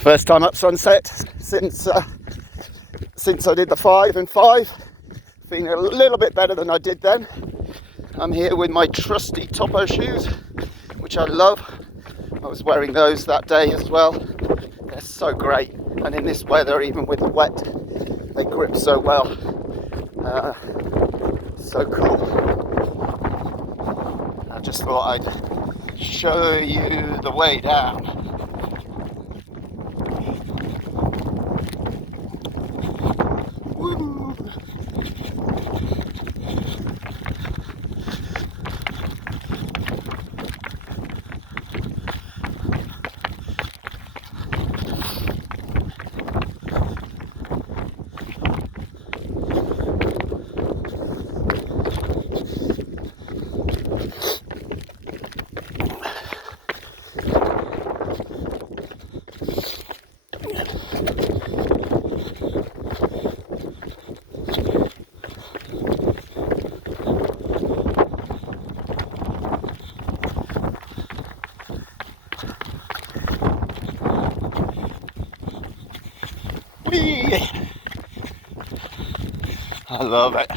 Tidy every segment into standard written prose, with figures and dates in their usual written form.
First time up sunset since I did the 5 and 5. Feeling a little bit better than I did then. I'm here with my trusty Topo shoes, which I love. I was wearing those that day as well. They're so great, and in this weather, even with the wet, they grip so well. So cool. I just thought I'd show you the way down. Woo. I love it.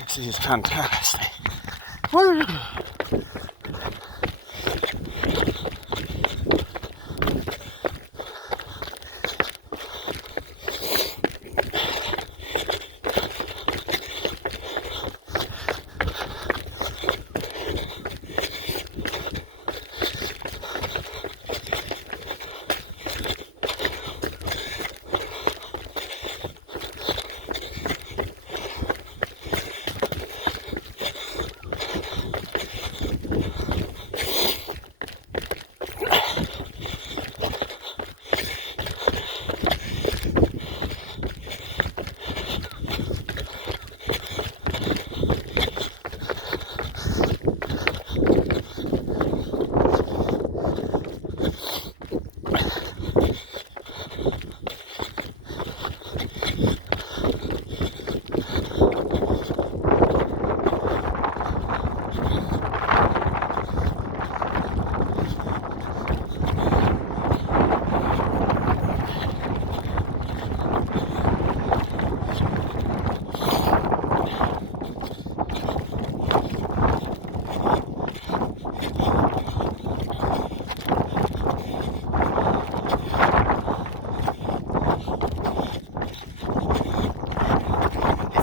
This is fantastic. Woo.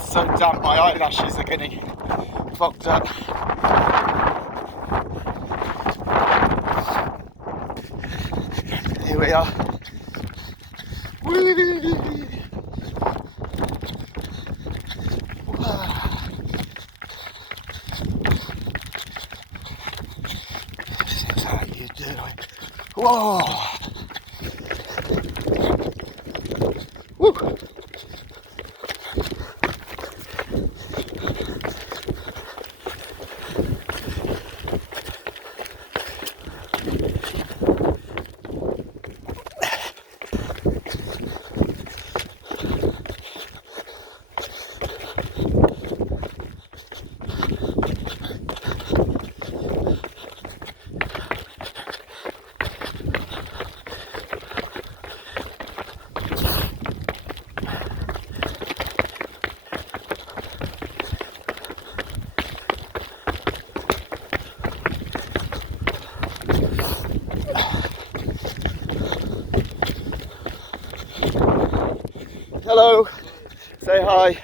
So damp, my eyelashes are getting fogged up. Here we are. This is how you do it. Whoa! Woo! Hello, say hi.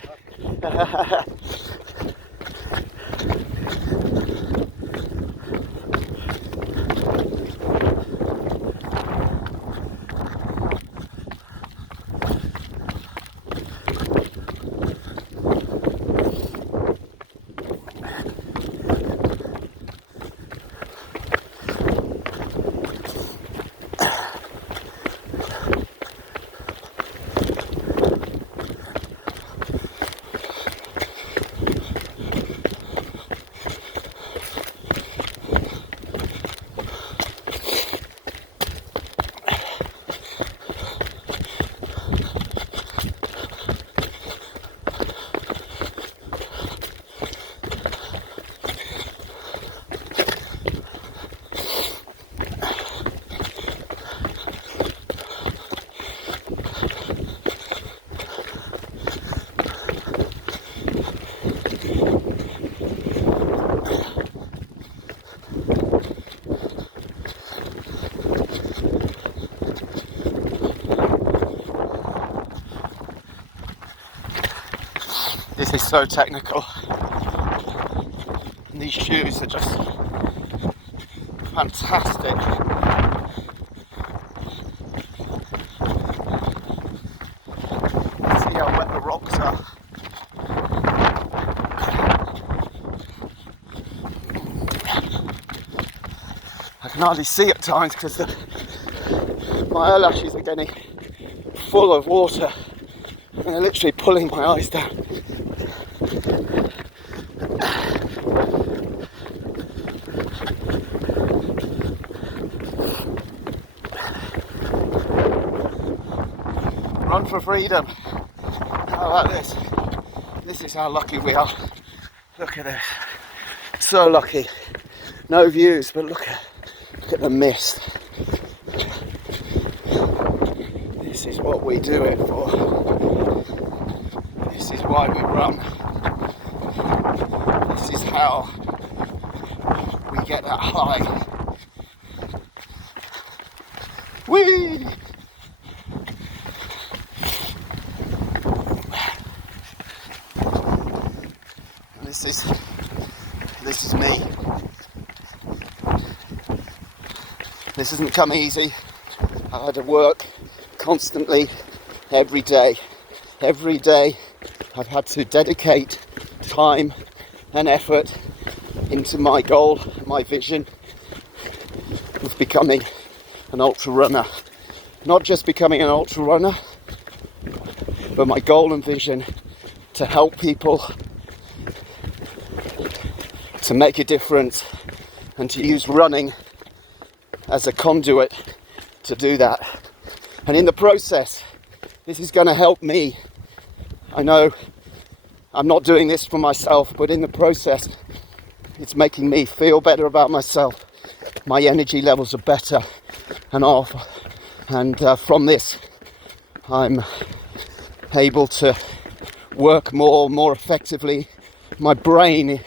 This is so technical. And these shoes are just fantastic. See how wet the rocks are. I can hardly see at times because my eyelashes are getting full of water and they're literally pulling my eyes down. Run for freedom. How about this? This is how lucky we are. Look at this. So lucky. No views, but look at the mist. This is what we do it for. This is why we run. This is how we get that high. Whee! This is me. This hasn't come easy. I had to work constantly every day. Every day I've had to dedicate time and effort into my goal, my vision of becoming an ultra runner. Not just becoming an ultra runner, but my goal and vision to help people, to make a difference, and to use running as a conduit to do that. And in the process, this is going to help me. I know I'm not doing this for myself, but in the process, it's making me feel better about myself. My energy levels are better and off. And from this, I'm able to work more effectively. My brain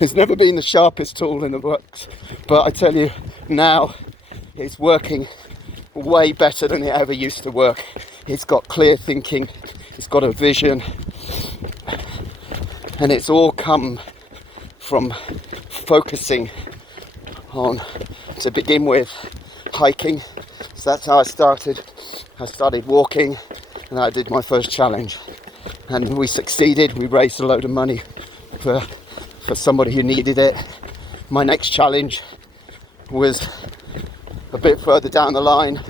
has never been the sharpest tool in the works, but I tell you now, it's working way better than it ever used to work. It's got clear thinking, it's got a vision, and it's all come from focusing on, to begin with, hiking. So that's how I started. I started walking and I did my first challenge, and we succeeded. We raised a load of money for somebody who needed it. My next challenge was a bit further down the line.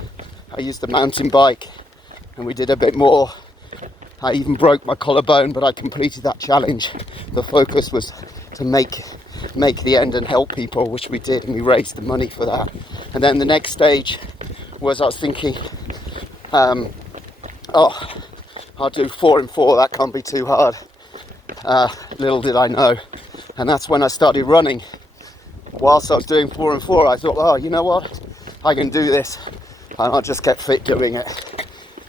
I used the mountain bike and we did a bit more. I even broke my collarbone, but I completed that challenge. The focus was to make the end and help people, which we did, and we raised the money for that. And then the next stage was, I was thinking, I'll do 4 and 4, that can't be too hard. Little did I know. And that's when I started running. Whilst I was doing 4 and 4, I thought, oh, you know what? I can do this. And I'll just get fit doing it.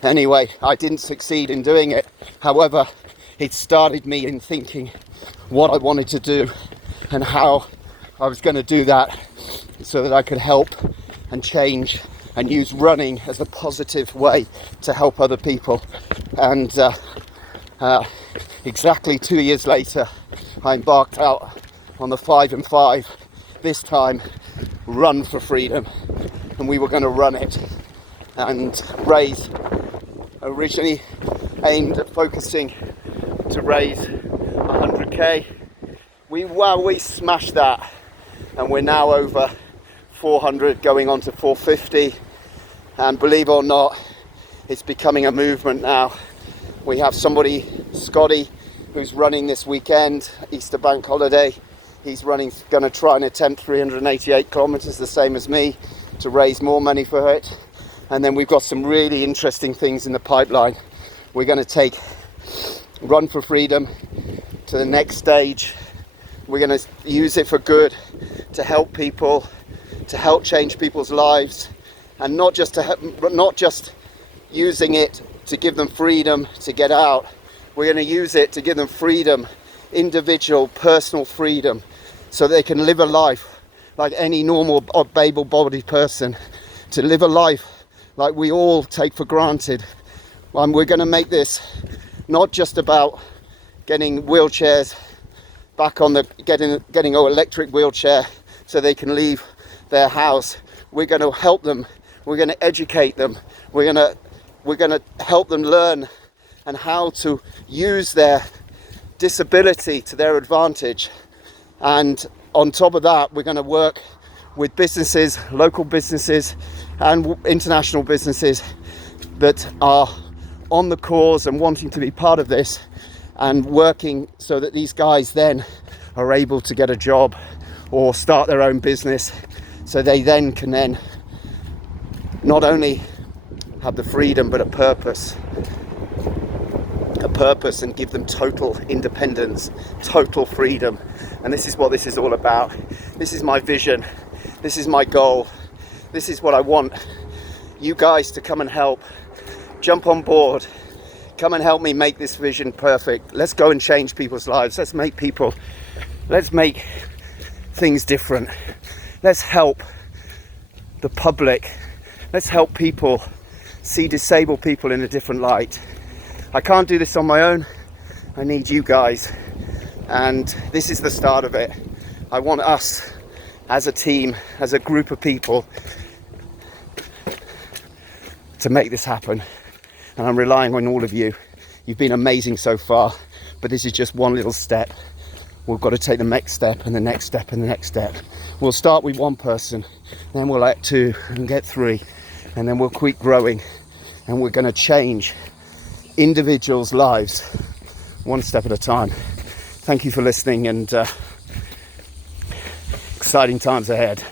Anyway, I didn't succeed in doing it. However, it started me in thinking what I wanted to do and how I was going to do that so that I could help and change and use running as a positive way to help other people. And exactly 2 years later, I embarked out on the 5 and 5, this time Run for Freedom, and we were going to run it and raise, originally aimed at focusing to raise 100k. We smashed that, and we're now over 400, going on to 450, and believe it or not, it's becoming a movement now. We have somebody, Scotty, who's running this weekend, Easter bank holiday. He's going to try and attempt 388 kilometers, the same as me, to raise more money for it. And then we've got some really interesting things in the pipeline. We're going to take Run for Freedom to the next stage. We're going to use it for good, to help people, to help change people's lives, and not just using it to give them freedom to get out. We're going to use it to give them freedom, individual, personal freedom, so they can live a life like any normal or able-bodied person, to live a life like we all take for granted. And we're going to make this not just about getting wheelchairs back on the, getting an electric wheelchair so they can leave their house. We're going to help them. We're going to educate them. We're going to help them learn and how to use their disability to their advantage. And on top of that, we're going to work with businesses, local businesses and international businesses that are on the cause and wanting to be part of this, and working so that these guys then are able to get a job or start their own business, so they then can then not only have the freedom but a purpose and give them total independence, total freedom. And this is what this is all about. This is my vision. This is my goal. This is what I want you guys to come and help. Jump on board. Come and help me make this vision perfect. Let's go and change people's lives. Let's make things different. Let's help the public. Let's help people see disabled people in a different light. I can't do this on my own. I need you guys. And this is the start of it. I want us as a team, as a group of people, to make this happen. And I'm relying on all of you. You've been amazing so far, but this is just one little step. We've got to take the next step and the next step and the next step. We'll start with one person, then we'll let 2 and get 3, and then we'll keep growing, and we're going to change individuals' lives one step at a time. Thank you for listening, and exciting times ahead.